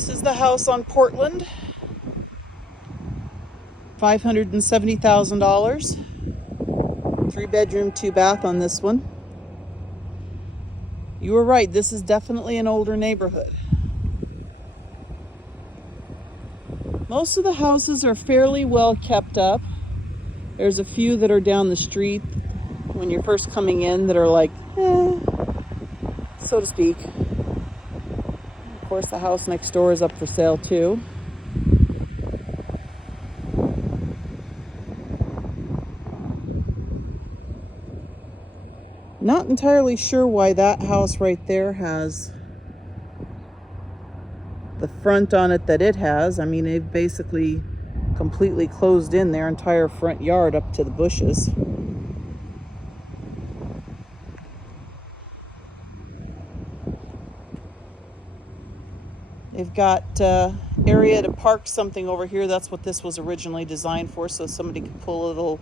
This is the house on Portland. $570,000. 3-bedroom, 2-bath on this one. You were right, this is definitely an older neighborhood. Most of the houses are fairly well kept up. There's a few that are down the street when you're first coming in that are like, so to speak. Of course, the house next door is up for sale too. Not entirely sure why that house right there has the front on it that it has. I mean, they've basically completely closed in their entire front yard up to the bushes. They've got area to park something over here. That's what this was originally designed for, so somebody could pull a little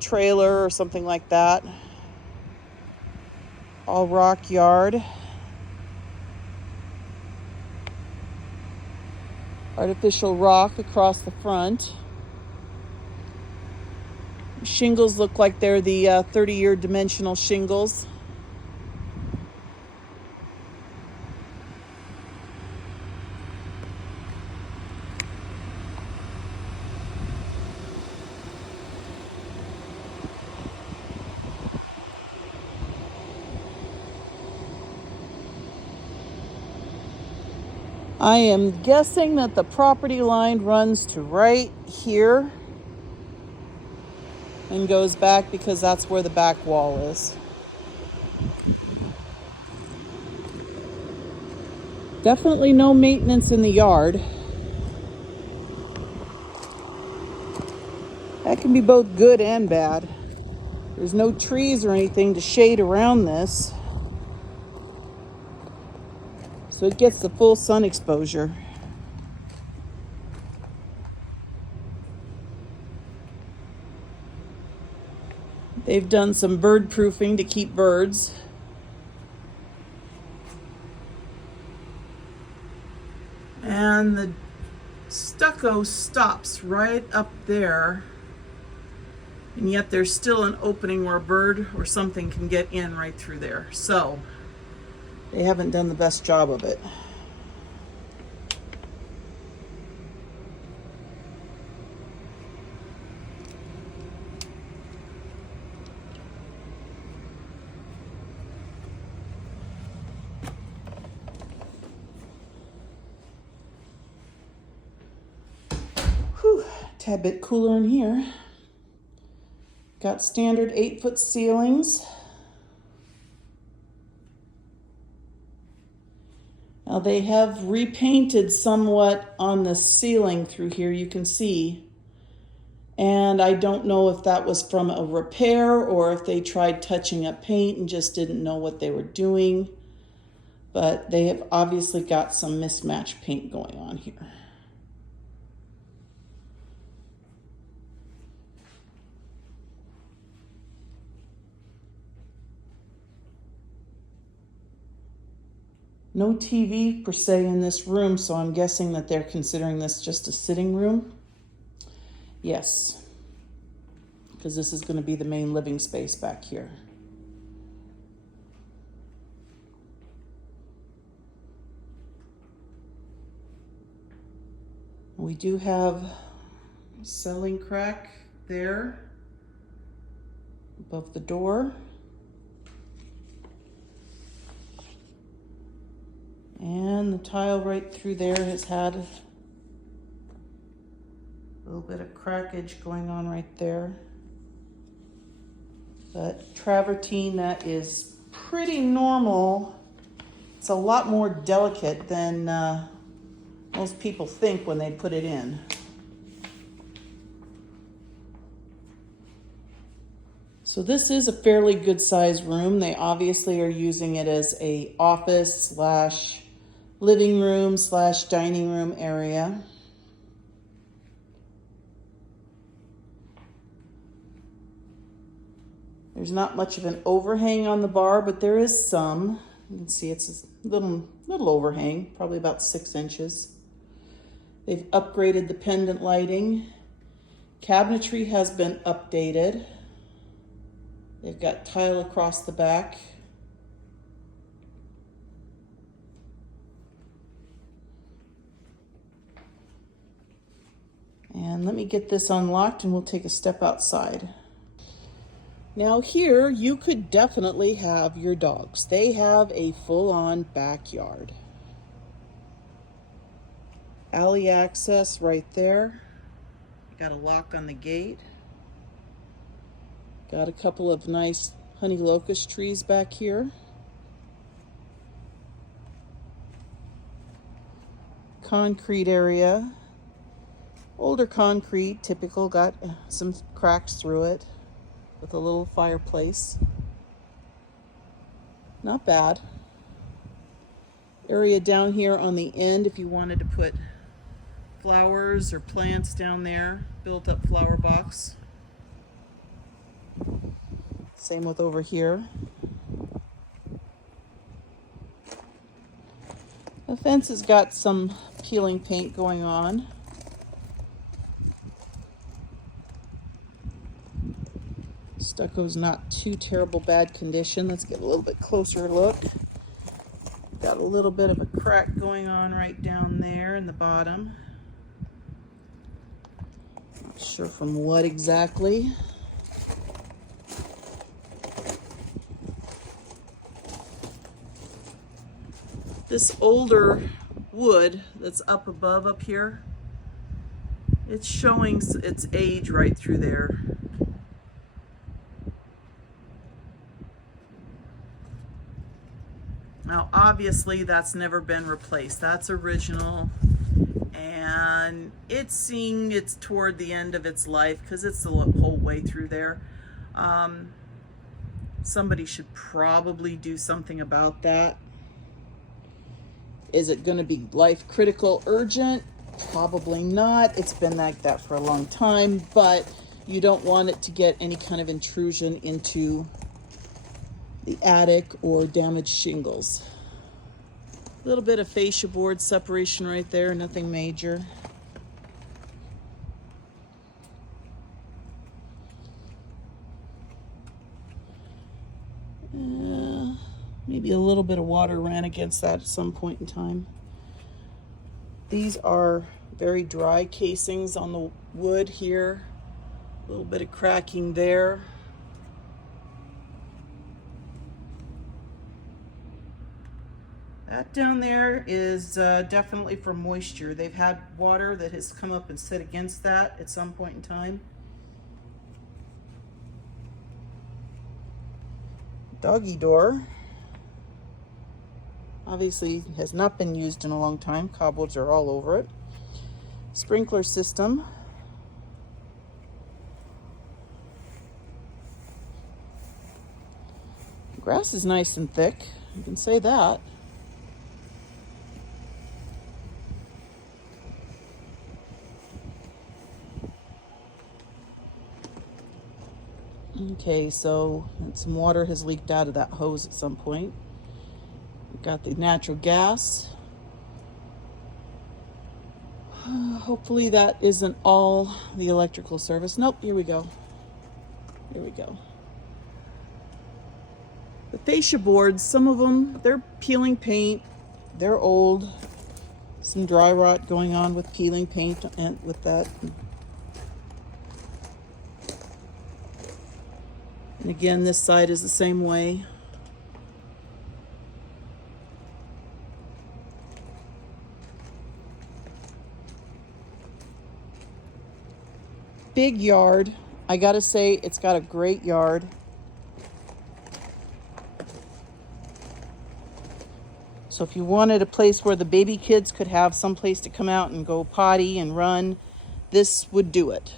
trailer or something like that. All rock yard. Artificial rock across the front. Shingles look like they're the 30-year dimensional shingles. I am guessing that the property line runs to right here and goes back because that's where the back wall is. Definitely no maintenance in the yard. That can be both good and bad. There's no trees or anything to shade around this, so it gets the full sun exposure. They've done some bird proofing to keep birds. And the stucco stops right up there, and yet there's still an opening where a bird or something can get in right through there. So they haven't done the best job of it. Whew, tad bit cooler in here. Got standard 8-foot ceilings. Now they have repainted somewhat on the ceiling through here, you can see. And I don't know if that was from a repair or if they tried touching up paint and just didn't know what they were doing. But they have obviously got some mismatched paint going on here. No TV per se in this room, so I'm guessing that they're considering this just a sitting room. Yes, because this is going to be the main living space back here. We do have a ceiling crack there above the door. And the tile right through there has had a little bit of crackage going on right there. But travertine, that is pretty normal. It's a lot more delicate than most people think when they put it in. So this is a fairly good sized room. They obviously are using it as a office slash living room slash dining room area. There's not much of an overhang on the bar, but there is some. You can see it's a little overhang, probably about 6 inches. They've upgraded the pendant lighting. Cabinetry has been updated. They've got tile across the back. And let me get this unlocked and we'll take a step outside. Now here you could definitely have your dogs. They have a full-on backyard. Alley access right there. Got a lock on the gate. Got a couple of nice honey locust trees back here. Concrete area. Older concrete, typical, got some cracks through it with a little fireplace. Not bad. Area down here on the end if you wanted to put flowers or plants down there. Built up flower box. Same with over here. The fence has got some peeling paint going on. Stucco's not too terrible bad condition. Let's get a little bit closer look. Got a little bit of a crack going on right down there in the bottom. Not sure from what exactly. This older wood that's up above up here, it's showing its age right through there. Now, obviously, that's never been replaced. That's original, and it's toward the end of its life because it's the whole way through there. Somebody should probably do something about that. Is it going to be life critical, urgent? Probably not. It's been like that for a long time, but you don't want it to get any kind of intrusion into the attic or damaged shingles. A little bit of fascia board separation right there, nothing major. Maybe a little bit of water ran against that at some point in time. These are very dry casings on the wood here. A little bit of cracking there. That down there is definitely from moisture. They've had water that has come up and set against that at some point in time. Doggy door. Obviously has not been used in a long time. Cobwebs are all over it. Sprinkler system. Grass is nice and thick. You can say that. Okay, so some water has leaked out of that hose at some point. We've got the natural gas. Hopefully that isn't all the electrical service. Nope, here we go. Here we go. The fascia boards, some of them, they're peeling paint. They're old. Some dry rot going on with peeling paint and with that. And again, this side is the same way. Big yard. I gotta say, it's got a great yard. So if you wanted a place where the baby kids could have some place to come out and go potty and run, this would do it.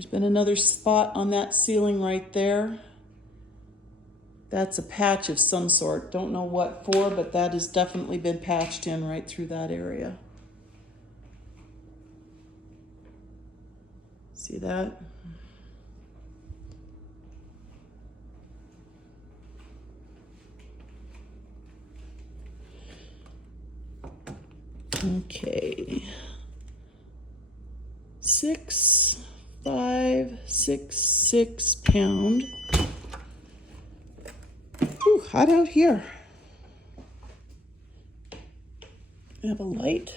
There's been another spot on that ceiling right there. That's a patch of some sort. Don't know what for, but that has definitely been patched in right through that area. See that? Okay. 6,566 pound. Whew, hot out here. I have a light.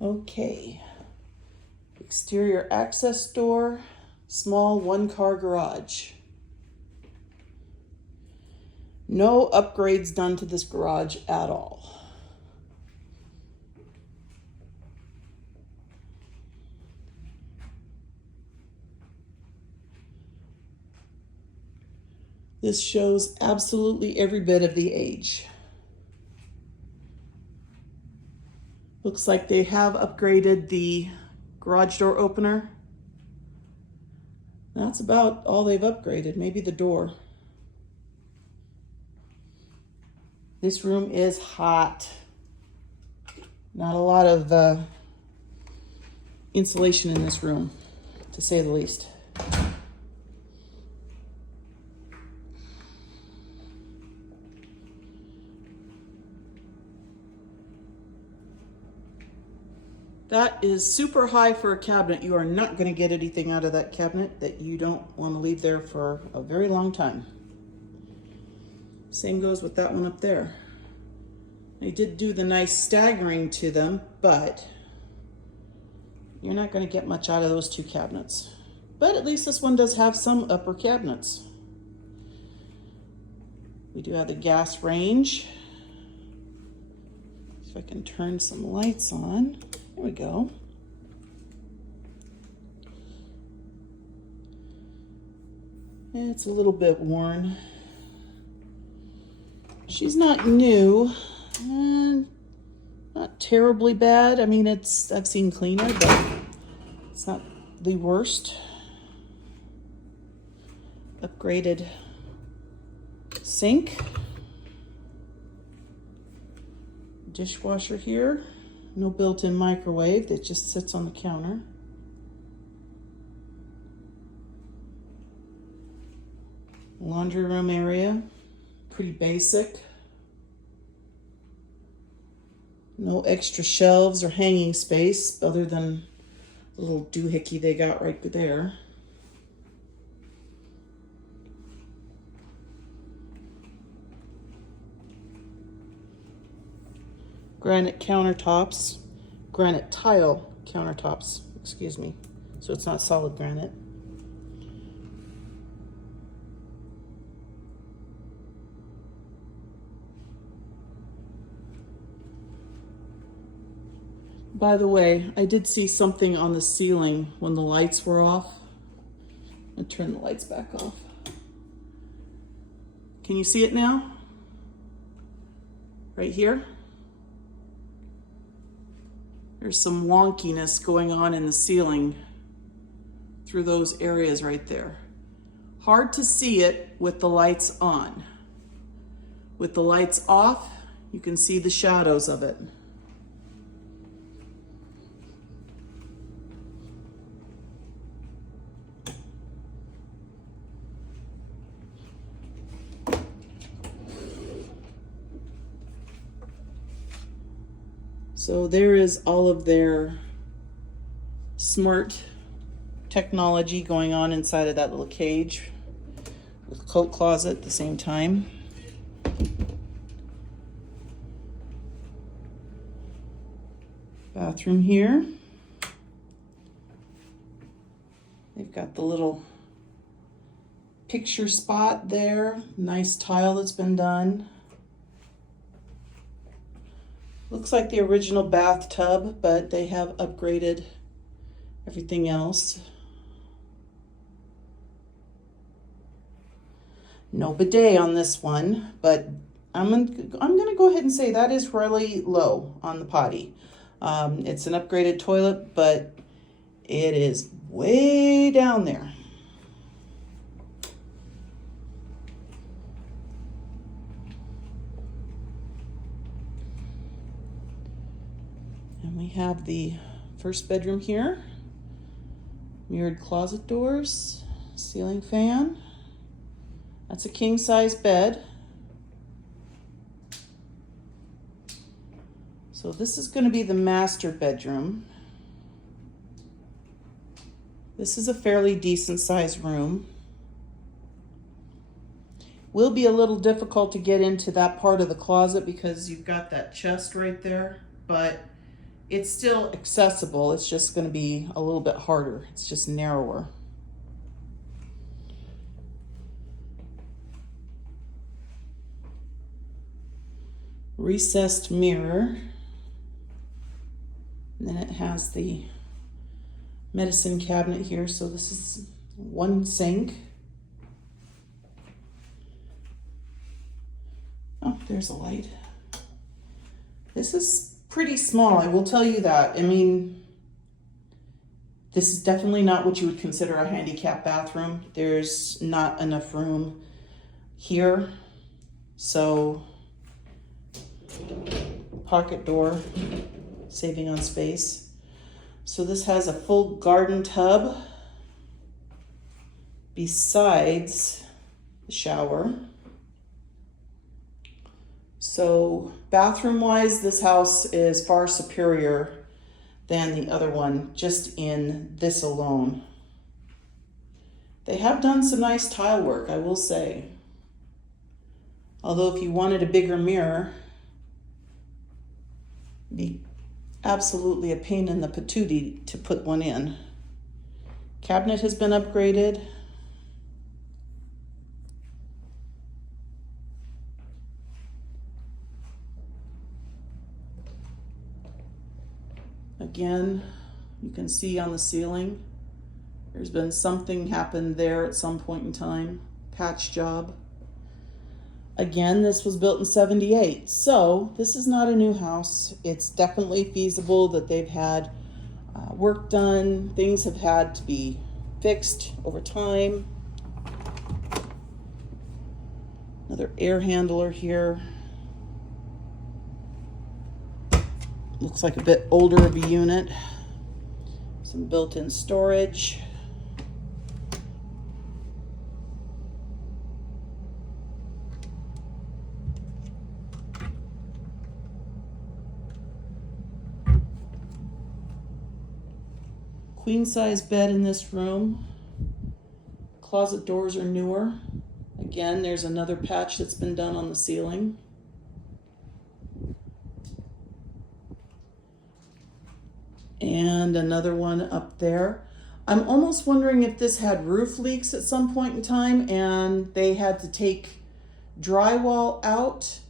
Okay. Exterior access door, small one-car garage. No upgrades done to this garage at all. This shows absolutely every bit of the age. Looks like they have upgraded the garage door opener. That's about all they've upgraded, maybe the door. This room is hot. Not a lot of insulation in this room, to say the least. That is super high for a cabinet. You are not going to get anything out of that cabinet that you don't want to leave there for a very long time. Same goes with that one up there. They did do the nice staggering to them, but you're not going to get much out of those two cabinets. But at least this one does have some upper cabinets. We do have the gas range. If I can turn some lights on. There we go. It's a little bit worn. She's not new, and not terribly bad. I mean, I've seen cleaner, but it's not the worst. Upgraded sink. Dishwasher here. No built-in microwave that just sits on the counter. Laundry room area, pretty basic. No extra shelves or hanging space other than the little doohickey they got right there. Granite countertops, granite tile countertops, excuse me. So it's not solid granite. By the way, I did see something on the ceiling when the lights were off. I'll turn the lights back off. Can you see it now? Right here? There's some wonkiness going on in the ceiling through those areas right there. Hard to see it with the lights on. With the lights off, you can see the shadows of it. So there is all of their smart technology going on inside of that little cage with coat closet at the same time. Bathroom here. They've got the little picture spot there. Nice tile that's been done. Looks like the original bathtub, but they have upgraded everything else. No bidet on this one, but I'm gonna go ahead and say that is really low on the potty. It's an upgraded toilet, but it is way down there. And we have the first bedroom here. Mirrored closet doors, ceiling fan. That's a king size bed. So this is going to be the master bedroom. This is a fairly decent sized room. Will be a little difficult to get into that part of the closet because you've got that chest right there, but it's still accessible. It's just going to be a little bit harder. It's just narrower. Recessed mirror. And then it has the medicine cabinet here. So this is one sink. Oh, there's a light. This is pretty small, I will tell you that. I mean, this is definitely not what you would consider a handicap bathroom. There's not enough room here. So, pocket door, saving on space. So this has a full garden tub besides the shower. So bathroom wise, this house is far superior than the other one, just in this alone. They have done some nice tile work, I will say. Although if you wanted a bigger mirror, it'd be absolutely a pain in the patootie to put one in. Cabinet has been upgraded. Again, you can see on the ceiling, there's been something happened there at some point in time. Patch job. Again, this was built in '78, so this is not a new house. It's definitely feasible that they've had work done. Things have had to be fixed over time. Another air handler here. Looks like a bit older of a unit. Some built-in storage. Queen size bed in this room. Closet doors are newer. Again, there's another patch that's been done on the ceiling. And another one up there. I'm almost wondering if this had roof leaks at some point in time and they had to take drywall out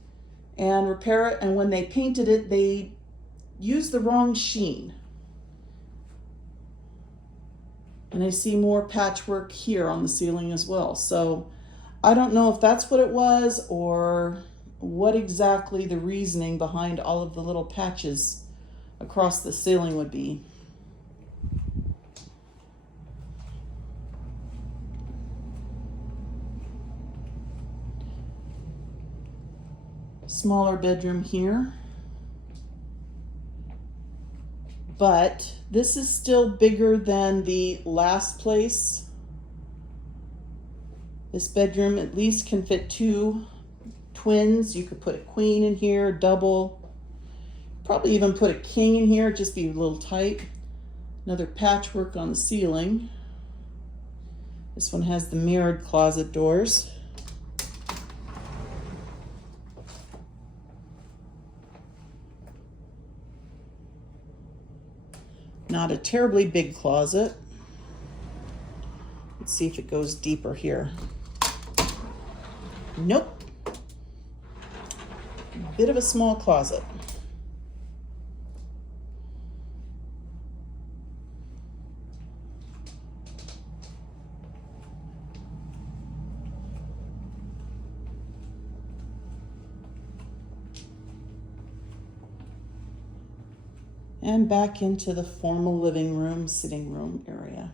and repair it, and when they painted it, they used the wrong sheen. And I see more patchwork here on the ceiling as well. So I don't know if that's what it was or what exactly the reasoning behind all of the little patches across the ceiling would be. Smaller bedroom here. But this is still bigger than the last place. This bedroom at least can fit 2 twins. You could put a queen in here, double. Probably even put a king in here, just be a little tight. Another patchwork on the ceiling. This one has the mirrored closet doors. Not a terribly big closet. Let's see if it goes deeper here. Nope. Bit of a small closet. And back into the formal living room, sitting room area.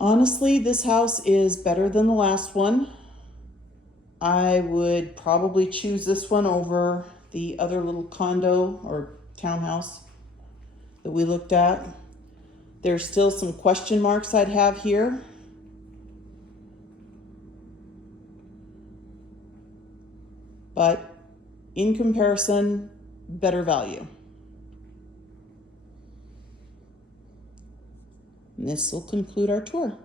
Honestly, this house is better than the last one. I would probably choose this one over the other little condo or townhouse that we looked at. There's still some question marks I'd have here. But in comparison, better value. And this will conclude our tour.